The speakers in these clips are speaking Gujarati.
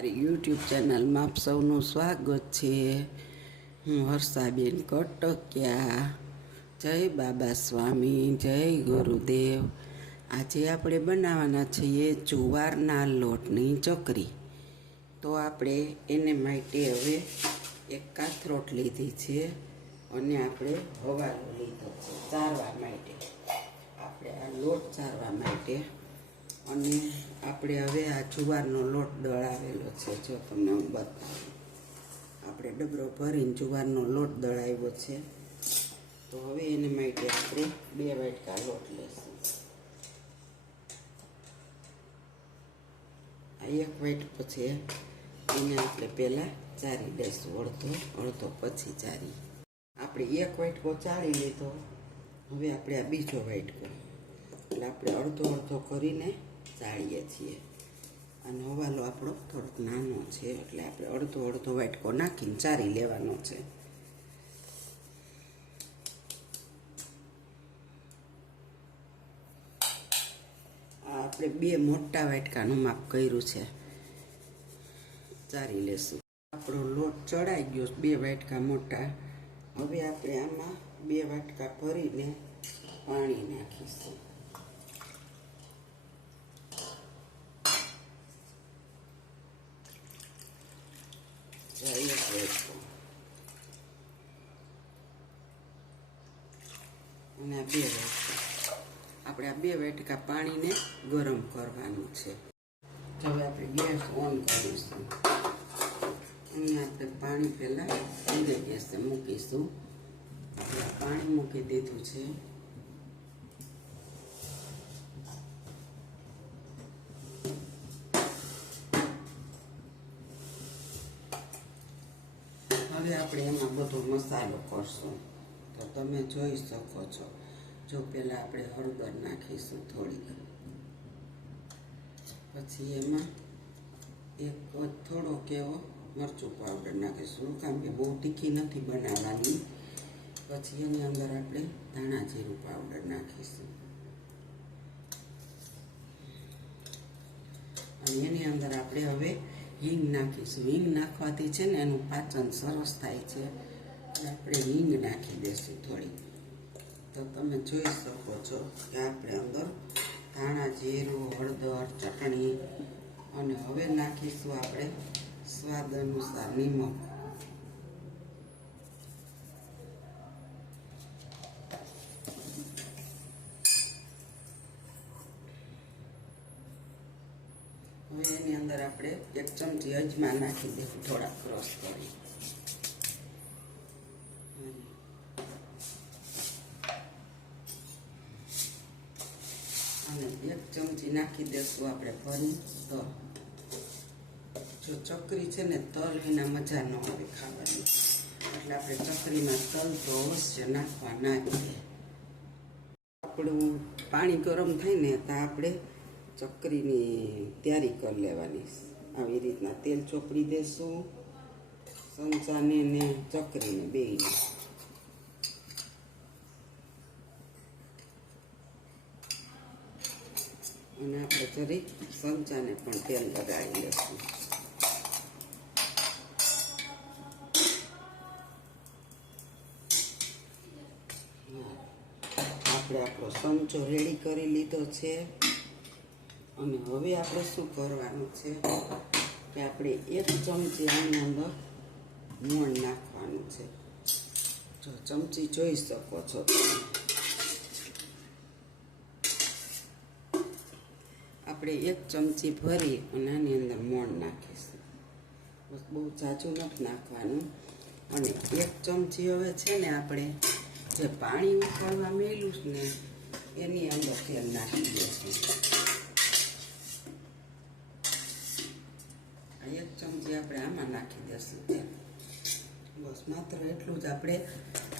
મારી યુટ્યુબ ચેનલમાં આપ સૌનું સ્વાગત છે. હું વર્ષાબેન કટકિયા. જય બાબા સ્વામી, જય ગુરુદેવ. આજે આપણે બનાવવાના છીએ જુવારના લોટની ચકરી. તો આપણે એને માટે હવે એક કાથરોટ લીધી છે અને આપણે હવાલો લીધો છે ચારવા માટે. આપણે આ લોટ ચારવા માટે અને આપણે હવે આ જુવારનો લોટ દળાવેલો છે. જો તમને હું બતાવું, આપણે ડબરો ભરીને જુવારનો લોટ દળાવ્યો છે. તો હવે એને માટે આપણે 2 વાટકા લોટ લઈશું. આ 1 વાટકો છે એને આપણે પહેલાં ચારી લઈશું, અડધો પછી ચારી. આપણે 1 વાટકો ચાળી લીધો. હવે આપણે આ બીજો વાટકો, એટલે આપણે અડધો કરીને ચાળીએ છીએ. અને હવાલો આપણો થોડોક નાનો છે એટલે આપણે અડધો વાટકો નાખીને ચારી લેવાનો છે. આપણે 2 મોટા વાટકાનું માપ કર્યું છે, ચારી લેશું. આપણો લોટ ચડાઈ ગયો 2 વાટકા મોટા. હવે આપણે આમાં 2 વાટકા ભરીને પાણી નાખીશું. અને આ 2 વાટકા આપણે આ 2 વાટકા પાણીને ગરમ કરવાનું છે. હવે આપણે ગેસ ઓન કરીશું અને આપણે પાણી પહેલાં ઊંડે ગેસે મૂકીશું. આપણે પાણી મૂકી દીધું છે. હવે આપણે એમાં બધો મસાલો કરશું. તો તમે જોઈ શકો છો. જો પહેલાં આપણે હળદર નાખીશું થોડીક, પછી એમાં થોડોક એવો મરચું પાવડર નાખીશું, કારણ કે બહુ તીખી નથી બનાવવાની. પછી એની અંદર આપણે ધાણા જીરું પાવડર નાખીશું અને એની અંદર આપણે હવે હિંગ નાખીશું. હિંગ નાખવાથી છે ને એનું પાચન સરસ થાય છે. આપણે હિંગ નાખી દઈશું થોડી. તો તમે જોઈ શકો છો કે આપણે અંદર ધાણા જીરું, હળદર, ચટણી અને હવે નાખીશું આપણે સ્વાદ અનુસાર નિમક. હવે એની અંદર આપણે 1 ચમચી અજમા નાખી દઈશું, થોડા ક્રશ કરી. અને 1 ચમચી નાખી દઈશું આપણે ભરી તલ. જો ચકરી છે ને તલ વિના મજા ન આવે ખાવાની, એટલે આપણે ચકરીમાં તલ તો અવશ્ય નાખવા નાખીએ. આપણું પાણી ગરમ થાય ને તો આપણે ચકરીની તૈયારી કરી લેવાની. આવી રીતના તેલ ચોપડી દેશું, સંચાને ને ચકરીને બેયને. અને આપણે જરી સંચાને પણ તેલ લગાડી લઈશું. આપણે આપણો સંચો રેડી કરી લીધો છે. અને હવે આપણે શું કરવાનું છે કે આપણે 1 ચમચી આની અંદર મોણ નાખવાનું છે. જો ચમચી જોઈ શકો છો તમે. આપણે 1 ચમચી ભરી અને આની અંદર મોણ નાખીશું. બસ બહુ ઝાઝું નથી નાખવાનું. અને 1 ચમચી હવે છે ને આપણે જે પાણી ઉકાળવા મેલું છે ને એની અંદર તેલ નાખી દઈશું. 1 ચમચી આપણે આમાં નાખી દઈશું તેલ. બસ માત્ર એટલું જ આપણે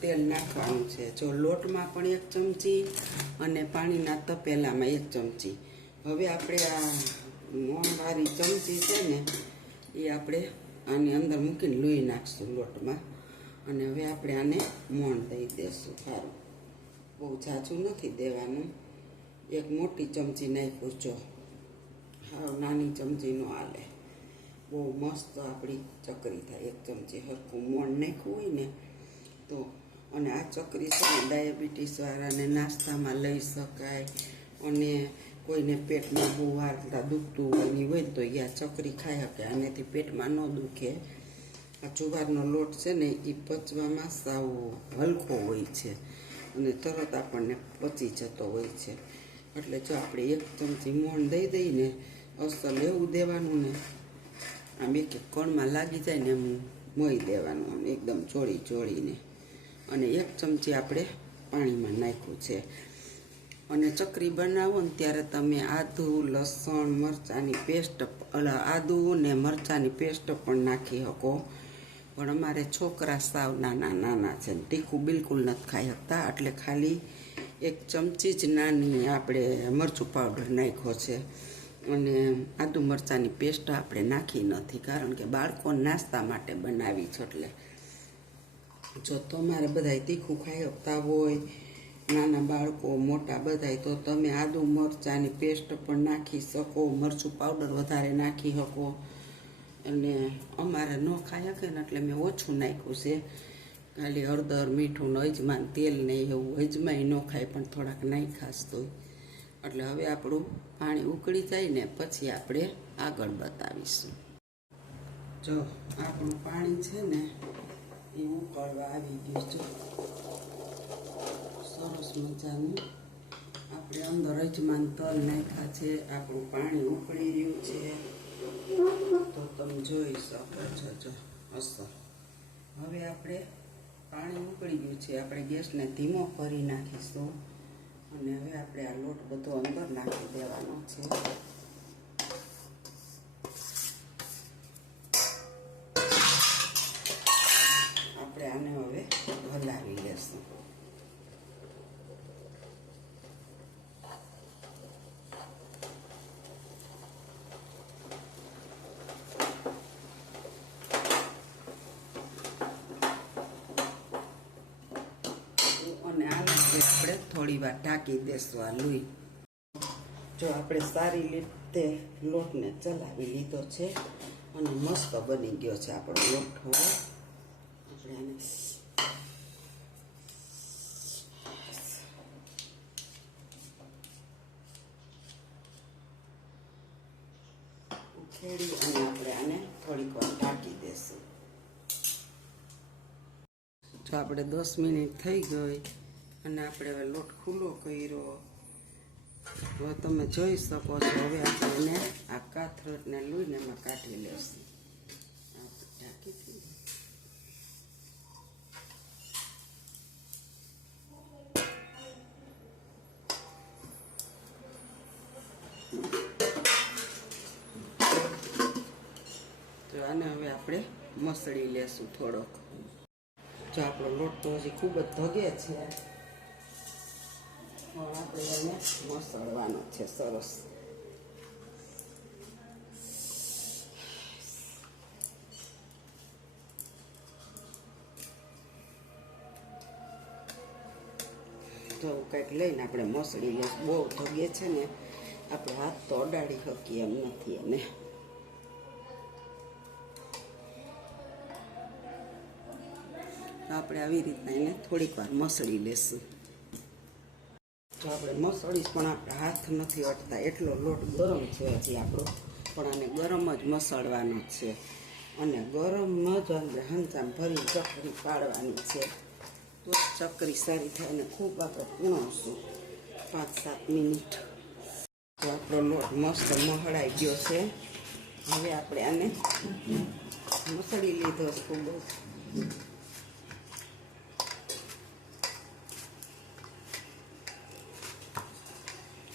તેલ નાખવાનું છે. જો લોટમાં પણ 1 ચમચી અને પાણીના તપેલામાં 1 ચમચી. હવે આપણે આ મોણવાળી ચમચી છે ને એ આપણે આની અંદર મૂકીને લોહી નાખશું લોટમાં. અને હવે આપણે આને મોણ દઈ દઈશું. સારું, બહુ ઝાઝું નથી દેવાનું. 1 મોટી ચમચી નાખ્યું. જો હાવ નાની ચમચી ન હાલે. બહુ મસ્ત આપણી ચકરી થાય. 1 ચમચી હરખું મોણ નાખ્યું હોય ને તો. અને આ ચકરી છે ને ડાયાબિટીસવાળાને નાસ્તામાં લઈ શકાય. અને કોઈને પેટમાં બહુ વારતા દુખતું હોય તો આ ચકરી ખાઈ શકે. આનેથી પેટમાં ન દુખે. આ જુવારનો લોટ છે ને એ પચવામાં સાવ હલકો હોય છે અને તરત આપણને પચી જતો હોય છે. એટલે જો આપણે 1 ચમચી મોણ દઈ દઈને અસલ એવું દેવાનું ને આમ એક કણમાં લાગી જાય ને એમ મોઈ દેવાનું, આમ એકદમ જોડીને. અને 1 ચમચી આપણે પાણીમાં નાખ્યું છે. અને ચકરી બનાવો ને ત્યારે તમે આદુ, લસણ, મરચાંની પેસ્ટ, આદુ ને મરચાંની પેસ્ટ પણ નાખી શકો. પણ અમારે છોકરા સાવ નાના છે ને તીખું બિલકુલ નથી ખાઈ શકતા, એટલે ખાલી 1 ચમચી જ નાની આપણે મરચું પાવડર નાખ્યો છે. અને આદુ મરચાંની પેસ્ટ આપણે નાખી નથી, કારણ કે બાળકો નાસ્તા માટે બનાવી છે. એટલે જો તમારે બધાય તીખું ખાઈ શકતા હોય, નાના બાળકો મોટા બધાય, તો તમે આદુ મરચાંની પેસ્ટ પણ નાખી શકો, મરચું પાવડર વધારે નાખી શકો. અને અમારે ન ખાઈ શકે ને એટલે મેં ઓછું નાખ્યું છે. ખાલી હળદર, મીઠું ને અજમા, તેલ ને એવું. અજમાય ન ખાય પણ થોડાક નાખ્યા તો. એટલે હવે આપણું પાણી ઉકળી જાય ને પછી આપણે આગળ બતાવીશું. જો આપણું પાણી છે ને એ ઉકળવા આવી ગયું છે સરસ મજાનું. આપણે અંદર અજમાન તલ નાખ્યા છે. આપણું પાણી ઉકળી રહ્યું છે તો તમે જોઈ શકો છો. જો અસર હવે આપણે પાણી ઉકળી ગયું છે. આપણે ગેસને ધીમો કરી નાખીશું. અને હવે આપણે આ લોટ બધો અંદર નાખી દેવાનો છે. આપણે આને હવે હલાવી લેશું. અને આ રીતે આપણે થોડી વાર ઢાંકી દેશું આ લોહી. જો આપણે સારી રીતે લોટને ચલાવી લીધો છે અને મસ્ત બની ગયો છે આપણો લોટ. હવે આપણે આને ઉખેડી અને આપણે આને થોડીક વાર ઢાંકી દેશું. જો આપણે 10 મિનિટ થઈ ગઈ અને આપણે હવે લોટ ખુલ્લો કર્યો. હવે તમે જોઈ શકો છો. હવે આપણે આ કાથરટને લઈને એમાં કાઢી લેશું. ઢાંકી દીધું. તો આને હવે આપણે મસળી લેશું થોડોક. જો આપણો લોટ તો હજી ખૂબ જ ધગે છે, આપણે એને મસળવાનો છે સરસ. તો કંઈક લઈને આપણે મસળી લઈશું. બહુ ધગે છે ને આપણે હાથ તો અડાડી શકીએ એમ નથી. એને આપણે આવી રીતના એને થોડીક વાર મસળી લેશું. જો આપણે મસળીશ પણ આપણે હાથ નથી અટતા, એટલો લોટ ગરમ છે હજી આપણો. પણ આને ગરમ જ મસળવાનો છે અને ગરમ જ આપણે હંચામ ભરી ચકરી પાડવાની છે. તો ચકરી સારી થાય અને ખૂબ આપણે પૂણવશું 5-7 મિનિટ. તો આપણો લોટ મસ્ત મહળાઈ ગયો છે. હવે આપણે આને મસળી લીધો ખૂબ જ.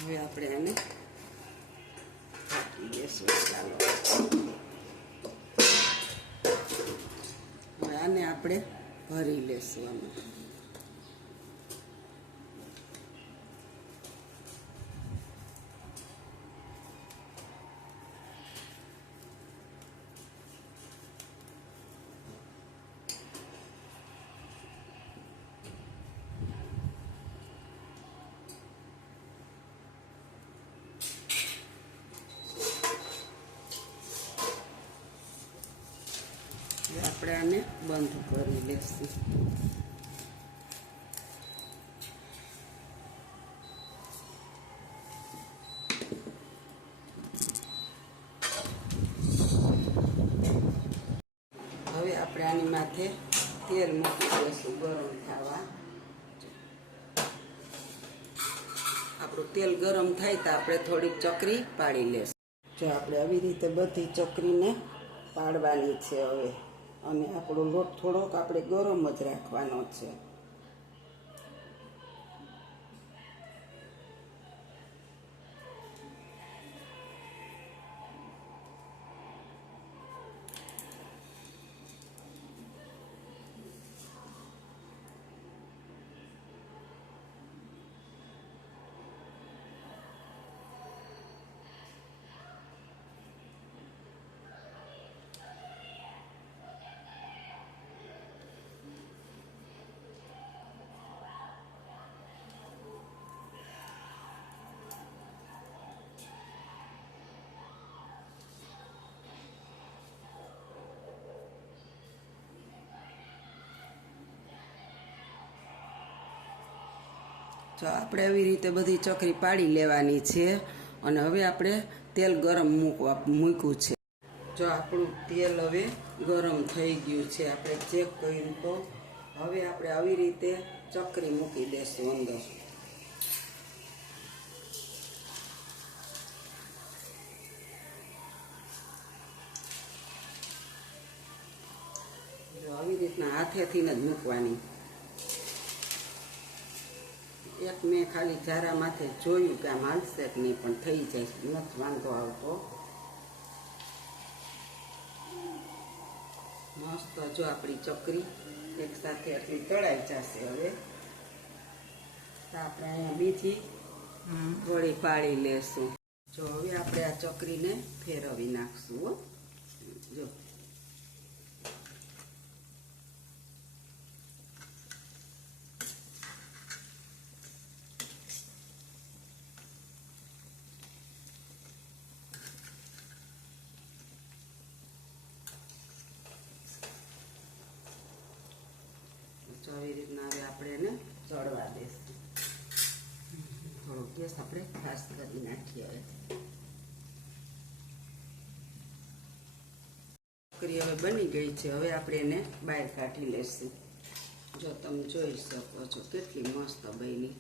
હવે આપણે આને ઢાંકી દઈશું. ચાલો હવે આને આપણે ભરી લેશું. આમાં આપણે આને બંધ કરી લેશું. હવે આપણે આની માથે તેલ મૂકી દઈશું ગરમ થવા. આપણું તેલ ગરમ થાય તો આપણે થોડીક ચકરી પાડી લેશું. જો આપણે આવી રીતે બધી ચકરીને પાડવાની છે હવે, અને આપણો લોટ થોડોક આપણે ગરમ જ રાખવાનો છે. જો આપણે આવી રીતે બધી ચકરી પાડી લેવાની છે, અને હવે આપણે તેલ ગરમ મૂક્યું છે. જો આપણું તેલ હવે ગરમ થઈ ગયું છે, આપણે ચેક કર્યું તો હવે આપણે આવી રીતે ચકરી મૂકી દઈશું અંદર. આવી રીતના હાથેથી જ મૂકવાની. એક મેં ખાલી જારા માથે જોયું કે આમ હાલશે કે નહીં, પણ થઈ જાય, નથી વાંધો આવતો. મસ્ત જો આપણી ચકરી એક સાથે એટલી તળાઈ જશે. હવે તો આપણે અહીંયા બીજી વળી પાડી લેશું. જો હવે આપણે આ ચકરીને ફેરવી નાખશું. જો આવી રીતના હવે આપણે એને ચડવા દઈશું. થોડો ગેસ આપણે ફાસ્ટ કરી નાખીએ. હવે હવે બની ગઈ છે. હવે આપણે એને બહાર કાઢી લેશું. જો તમે જોઈ શકો છો કેટલી મસ્ત બની.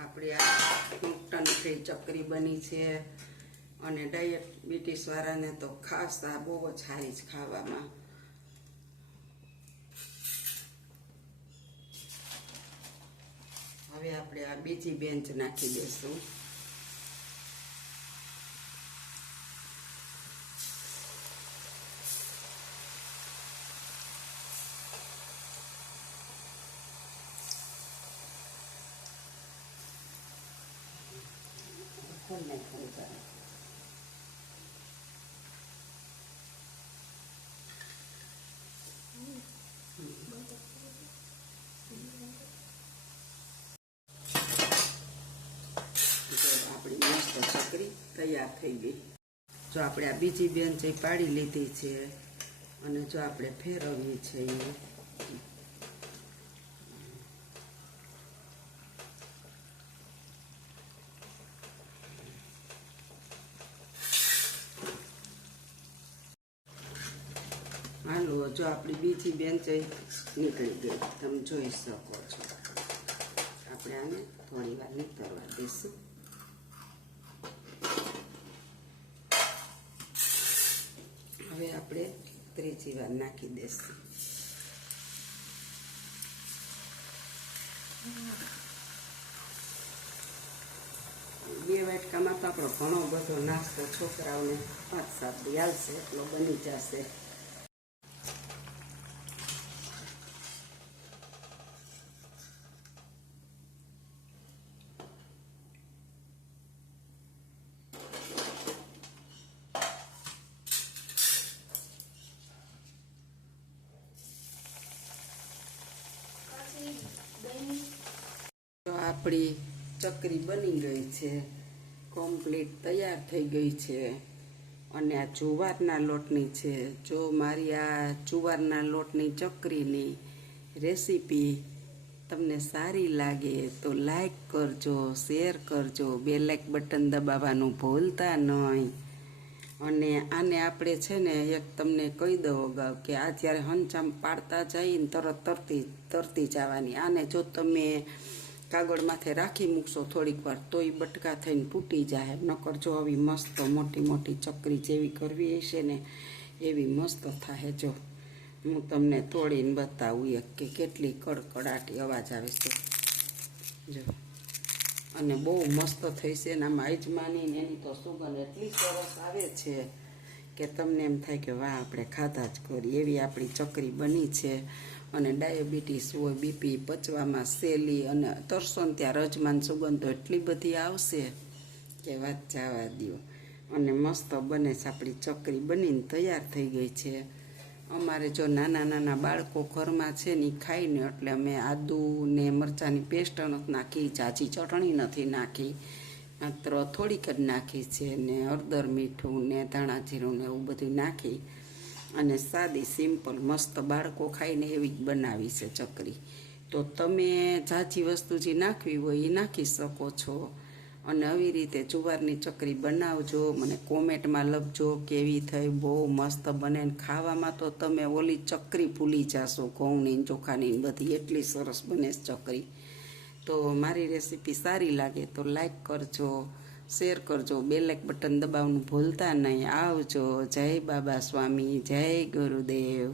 આપણી આ ટન ફ્રી ચકરી બની છે, અને ડાયાબિટીસ વાળાને તો ખાસ આ બહુ જ સારી જ ખાવામાં. હવે આપણે આ બીજી બેન્ચ નાખી દઈશું. આપણી મસ્ત ચકરી તૈયાર થઈ ગઈ. જો આપણે આ બીજી બેન્ચ પાડી લીધી છે, અને જો આપણે ફેરવીએ છીએ. હાલો, જો આપણી બીજી બેન્ચ નીકળી ગઈ, તમે જોઈ શકો છો. આપણે આને થોડી વાર નીકળવા દઈશું. હવે આપણે ત્રીજી વાર નાખી દઈશું. બે વાટકામાં તો આપણો ઘણો બધો નાસ્તો છોકરાઓને 5-7 દી હાલશે એટલો બની જશે. આપણી ચકરી બની ગઈ છે, કમ્પ્લીટ તૈયાર થઈ ગઈ છે અને આ જુવારના લોટની છે. જો મારી આ જુવારના લોટની ચકરીની રેસીપી તમને સારી લાગે તો લાઈક કરજો, શેર કરજો, બેલ આઇકન બટન દબાવવાનું ભૂલતા નહીં. અને આને આપણે છે ને એક તમને કહી દઉં અગાઉ કે આ જ્યારે હંચામ પાડતા જઈને તરતી જવાની. આને જો તમે કાગળ માથે રાખી મૂકશો થોડીક વાર તો એ બટકા થઈને તૂટી જાય. નકર જો આવી મસ્ત મોટી મોટી ચકરી જેવી કરવી હશે ને એવી મસ્ત થાય. જો હું તમને તોડીને બતાવું એક કે કેટલી કડકડાટી અવાજ આવે છે. જો અને બહુ મસ્ત થઈ છે ને આમાં અજમાની ને એની તો સુગંધ એટલી સરસ આવે છે કે તમને એમ થાય કે વાહ આપણે ખાધા જ કરી એવી આપણી ચકરી બની છે. અને ડાયાબિટીસ હોય, બીપી, પચવામાં સહેલી અને તરસો ને ત્યાં રજમાન સુગંધ તો એટલી બધી આવશે કે વાત જવા દો. અને મસ્ત બને છે આપણી ચકરી બનીને તૈયાર થઈ ગઈ છે. અમારે જો નાના નાના બાળકો ઘરમાં છે ને એ ખાઈને એટલે અમે આદુ ને મરચાંની પેસ્ટ નથી નાખી, ઝાઝી ચટણી નથી નાખી, માત્ર થોડીક જ નાખી છે ને હળદર, મીઠું ને ધાણા જીરું ને એવું બધું નાખી અને સાદી સિમ્પલ મસ્ત બાળકો ખાઈને એવી જ બનાવી છે ચકરી. તો તમે ઝાઝી વસ્તુ જે નાખવી હોય એ નાખી શકો છો. અને આવી રીતે જુવારની ચકરી બનાવજો, મને કોમેન્ટમાં લખજો કેવી થઈ. બહુ મસ્ત બને ને ખાવામાં તો તમે ઓલી ચકરી ભૂલી જશો, ઘઉંની ચોખાની બધી એટલી સરસ બને ચકરી. તો મારી રેસીપી સારી લાગે તો લાઈક કરજો, શેર કરજો, બેલ આઇકન બટન દબાવવાનું ભૂલતા નહીં. આવજો. જય બાબા સ્વામી, જય ગુરુદેવ.